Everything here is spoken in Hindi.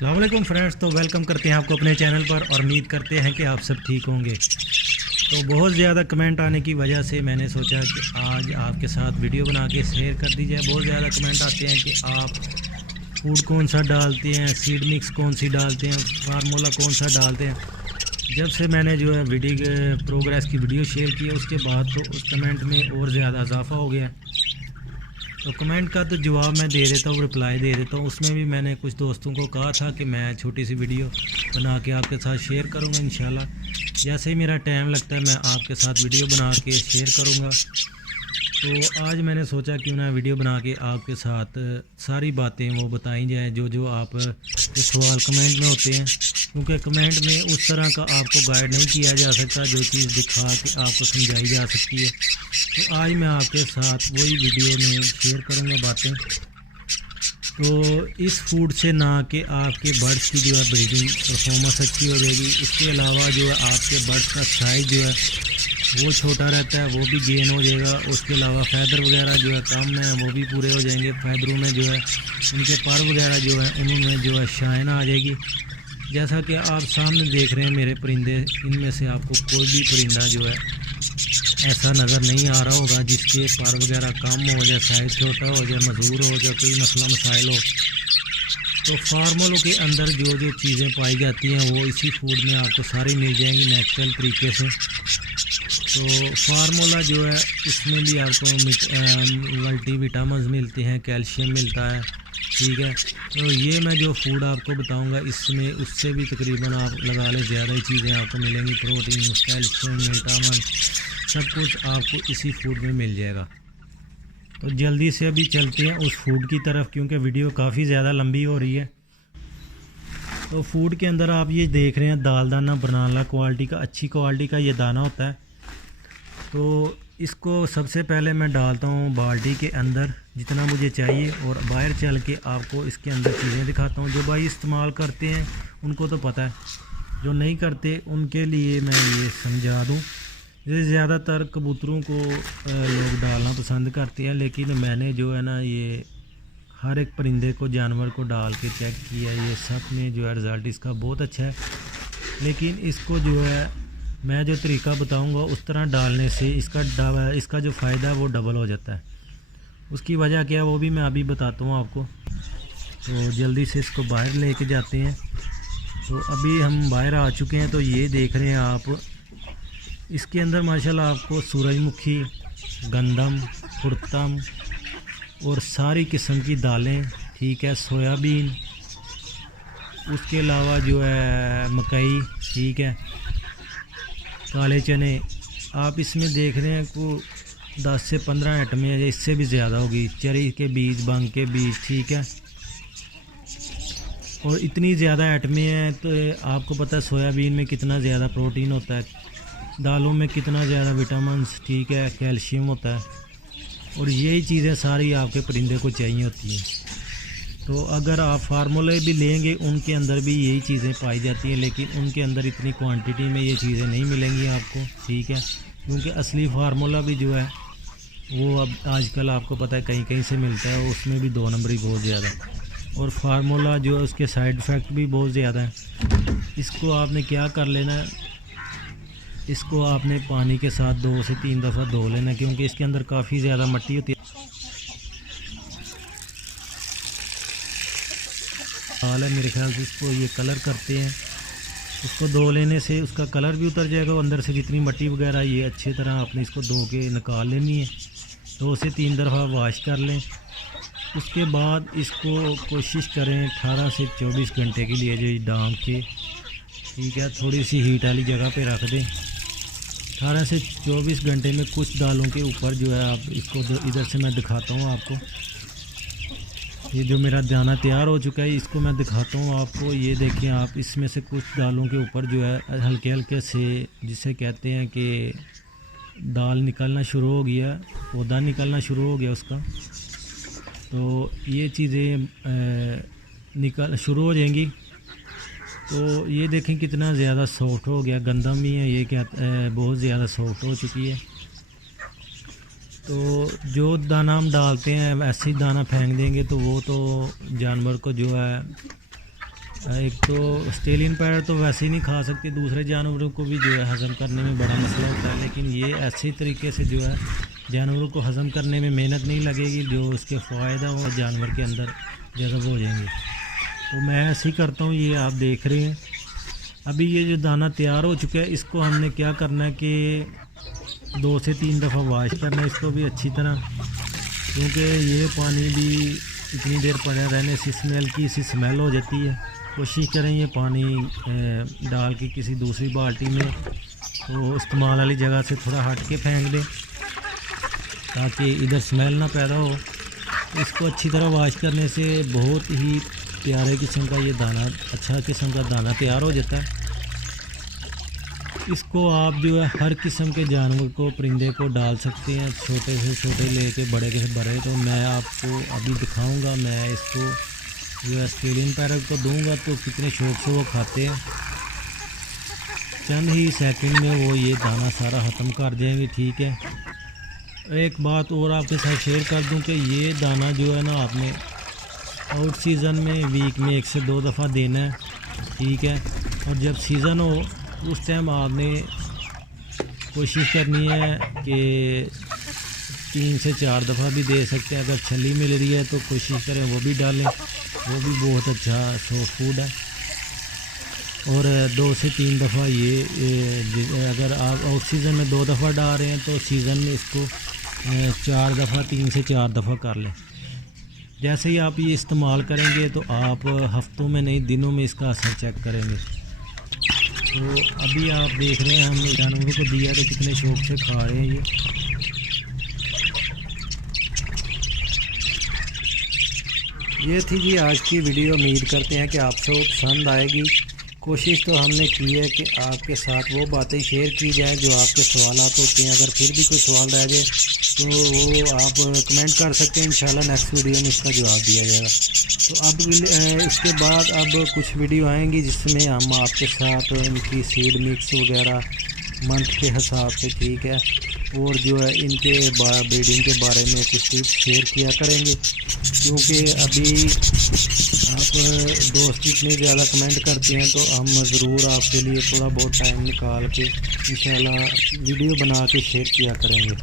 अस्सलाम वालेकुम फ्रेंड्स। तो वेलकम करते हैं आपको अपने चैनल पर और उम्मीद करते हैं कि आप सब ठीक होंगे। तो बहुत ज़्यादा कमेंट आने की वजह से मैंने सोचा कि आज आपके साथ वीडियो बना के शेयर कर दी जाए। बहुत ज़्यादा कमेंट आते हैं कि आप फूड कौन सा डालते हैं, सीड मिक्स कौन सी डालते हैं, फार्मूला कौन सा डालते हैं। जब से मैंने जो है वीडियो प्रोग्रेस की वीडियो शेयर की है उसके बाद तो उस कमेंट में और ज़्यादा इजाफा हो गया। तो कमेंट का तो जवाब मैं दे देता हूँ, रिप्लाई दे देता हूँ। उसमें भी मैंने कुछ दोस्तों को कहा था कि मैं छोटी सी वीडियो बना के आपके साथ शेयर करूँगा इंशाल्लाह। जैसे ही मेरा टाइम लगता है मैं आपके साथ वीडियो बना के शेयर करूँगा। तो आज मैंने सोचा क्यों ना वीडियो बना के आपके साथ सारी बातें वो बताई जाए जो आप के सवाल कमेंट में होते हैं, क्योंकि कमेंट में उस तरह का आपको गाइड नहीं किया जा सकता जो चीज़ दिखा के आपको समझाई जा सकती है। तो आज मैं आपके साथ वही वीडियो में शेयर करूँगा बातें। तो इस फूड से ना कि आपके बर्ड्स की जो है ब्रीडिंग परफॉर्मेंस अच्छी हो जाएगी, इसके अलावा जो है आपके बर्ड्स का साइज़ जो है वो छोटा रहता है, वो भी गेन हो जाएगा। उसके अलावा फैदर वगैरह जो है कम है वो भी पूरे हो जाएंगे। फैदरों में जो है उनके पर वगैरह जो है उनमें जो है शाइन आ जाएगी। जैसा कि आप सामने देख रहे हैं मेरे परिंदे, इनमें से आपको कोई भी परिंदा जो है ऐसा नज़र नहीं आ रहा होगा जिसके पर वगैरह कम हो जाए, साइज़ छोटा हो जाए, मजबूर हो जाए, कोई मसला मसाइल हो। तो फार्मूलों के अंदर जो चीज़ें पाई जाती हैं वो इसी फूड में आपको सारी मिल जाएंगी नेचुरल तरीके से। तो फार्मूला जो है उसमें भी आपको मल्टी विटामिन मिलते हैं, कैल्शियम मिलता है, ठीक है। तो ये मैं जो फूड आपको बताऊंगा इसमें उससे भी तकरीबन आप लगा लें ज़्यादा ही चीज़ें आपको मिलेंगी। प्रोटीन, कैल्शियम, विटामिन सब कुछ आपको इसी फूड में मिल जाएगा। तो जल्दी से अभी चलते हैं उस फूड की तरफ, क्योंकि वीडियो काफ़ी ज़्यादा लंबी हो रही है। तो फूड के अंदर आप ये देख रहे हैं दाल दाना बरनाला क्वालिटी का, अच्छी क्वालिटी का ये दाना होता है। तो इसको सबसे पहले मैं डालता हूँ बाल्टी के अंदर जितना मुझे चाहिए, और बाहर चल के आपको इसके अंदर चीज़ें दिखाता हूँ। जो भाई इस्तेमाल करते हैं उनको तो पता है, जो नहीं करते उनके लिए मैं ये समझा दूँ। ये ज़्यादातर कबूतरों को लोग डालना पसंद करते हैं, लेकिन मैंने जो है ना ये हर एक परिंदे को, जानवर को डाल के चेक किया, ये सब में जो है रिज़ल्ट इसका बहुत अच्छा है। लेकिन इसको जो है मैं जो तरीका बताऊंगा उस तरह डालने से इसका जो फ़ायदा है वो डबल हो जाता है। उसकी वजह क्या है वो भी मैं अभी बताता हूँ आपको। तो जल्दी से इसको बाहर लेके जाते हैं। तो अभी हम बाहर आ चुके हैं। तो ये देख रहे हैं आप, इसके अंदर माशाल्लाह आपको सूरजमुखी, गंदम, कुर्तम और सारी किस्म की दालें, ठीक है, सोयाबीन, उसके अलावा जो है मकई, ठीक है, काले चने। आप इसमें देख रहे हैं को 10 से 15 आइटमें है, इससे भी ज़्यादा होगी। चरी के बीज, बंग के बीज, ठीक है, और इतनी ज़्यादा आइटमें हैं। तो आपको पता है सोयाबीन में कितना ज़्यादा प्रोटीन होता है, दालों में कितना ज़्यादा विटामिन, ठीक है, कैल्शियम होता है, और यही चीज़ें सारी आपके परिंदे को चाहिए होती हैं। तो अगर आप फार्मूले भी लेंगे उनके अंदर भी यही चीज़ें पाई जाती हैं, लेकिन उनके अंदर इतनी क्वांटिटी में ये चीज़ें नहीं मिलेंगी आपको, ठीक है, क्योंकि असली फार्मूला भी जो है वो अब आजकल आपको पता है कहीं कहीं से मिलता है, उसमें भी 2 नंबरी बहुत ज़्यादा, और फार्मूला जो है उसके साइड इफ़ेक्ट भी बहुत ज़्यादा है। इसको आपने क्या कर लेना है, इसको आपने पानी के साथ 2 से 3 दफ़ा धो लेना, क्योंकि इसके अंदर काफ़ी ज़्यादा मिट्टी होती है। हाल है मेरे ख्याल से इसको ये कलर करते हैं, उसको धो लेने से उसका कलर भी उतर जाएगा, अंदर से जितनी मिट्टी वगैरह ये अच्छी तरह आपने इसको धो के निकाल लेनी है। 2 से 3 दफ़ा वॉश कर लें। उसके बाद इसको कोशिश करें 18 से 24 घंटे के लिए जो डांग के, ठीक है, थोड़ी सी हीट वाली जगह पे रख दें। 18 से 24 घंटे में कुछ दालों के ऊपर जो है आप इसको इधर से मैं दिखाता हूँ आपको। ये जो मेरा दाना तैयार हो चुका है इसको मैं दिखाता हूँ आपको। ये देखिए आप, इसमें से कुछ दालों के ऊपर जो है हल्के हल्के से, जिसे कहते हैं कि दाल निकलना शुरू हो गया, पौधा निकलना शुरू हो गया उसका। तो ये चीज़ें निकल शुरू हो जाएंगी। तो ये देखें कितना ज़्यादा सॉफ्ट हो गया, गंदम भी है ये, क्या बहुत ज़्यादा सॉफ्ट हो चुकी है। तो जो दाना हम डालते हैं वैसे ही दाना फेंक देंगे तो वो तो जानवर को जो है एक तो ऑस्ट्रेलियन पैरट तो वैसे ही नहीं खा सकती, दूसरे जानवरों को भी जो है हज़म करने में बड़ा मसला होता है, लेकिन ये ऐसे तरीके से जो है जानवरों को हज़म करने में मेहनत नहीं लगेगी, जो उसके फ़ायदा हो जानवर के अंदर जज़ब हो जाएंगे। तो मैं ऐसे ही करता हूँ। ये आप देख रहे हैं अभी ये जो दाना तैयार हो चुका है, इसको हमने क्या करना है कि 2 से 3 दफ़ा वॉश करना है इसको भी अच्छी तरह, क्योंकि ये पानी भी इतनी देर पड़ा रहने से स्मेल की सी स्मेल हो जाती है। कोशिश करें ये पानी डाल के किसी दूसरी बाल्टी में तो इस्तेमाल वाली जगह से थोड़ा हट के फेंक दें ताकि इधर स्मेल ना पैदा हो। इसको अच्छी तरह वॉश करने से बहुत ही प्यारे किस्म का ये दाना, अच्छा किस्म का दाना तैयार हो जाता है। इसको आप जो है हर किस्म के जानवर को, परिंदे को डाल सकते हैं, छोटे से छोटे लेके बड़े से बड़े। तो मैं आपको अभी दिखाऊंगा, मैं इसको जो ऑस्ट्रेलियन पैरट को दूंगा तो कितने शौक से वो खाते हैं। चंद ही सेकंड में वो ये दाना सारा ख़त्म कर देंगे। ठीक है, एक बात और आपके साथ शेयर कर दूं कि ये दाना जो है ना आपने आउट सीज़न में वीक में 1 से 2 दफ़ा देना है। ठीक है, और जब सीज़न हो उस टाइम आपने कोशिश करनी है कि 3 से 4 दफ़ा भी दे सकते हैं। अगर छली मिल रही है तो कोशिश करें वो भी डालें, वो भी बहुत अच्छा सॉफ्ट फूड है। और 2 से 3 दफ़ा ये अगर आप आउट सीज़न में 2 दफ़ा डाल रहे हैं तो सीज़न में इसको 4 दफ़ा, 3 से 4 दफ़ा कर लें। जैसे ही आप ये इस्तेमाल करेंगे तो आप हफ्तों में नहीं दिनों में इसका असर चेक करेंगे। तो अभी आप देख रहे हैं हमने जानवरों को दिया तो कितने शौक से खा रहे हैं ये थी जी आज की वीडियो। उम्मीद करते हैं कि आपको पसंद आएगी। कोशिश तो हमने की है कि आपके साथ वो बातें शेयर की जाए जो आपके सवालात होते हैं। अगर फिर भी कोई सवाल रह जाए तो वो आप कमेंट कर सकते हैं, इंशाल्लाह नेक्स्ट वीडियो में इसका जवाब दिया जाएगा। तो अब इसके बाद अब कुछ वीडियो आएंगी जिसमें हम आपके साथ इनकी सीड मिक्स वगैरह मंथ के हिसाब से, ठीक है, और जो है इनके ब्रीडिंग के बारे में कुछ टिप्स शेयर किया करेंगे। क्योंकि अभी आप दोस्त इतने ज़्यादा कमेंट करते हैं तो हम ज़रूर आपके लिए थोड़ा बहुत टाइम निकाल के इंशाल्लाह वीडियो बना के शेयर किया करेंगे।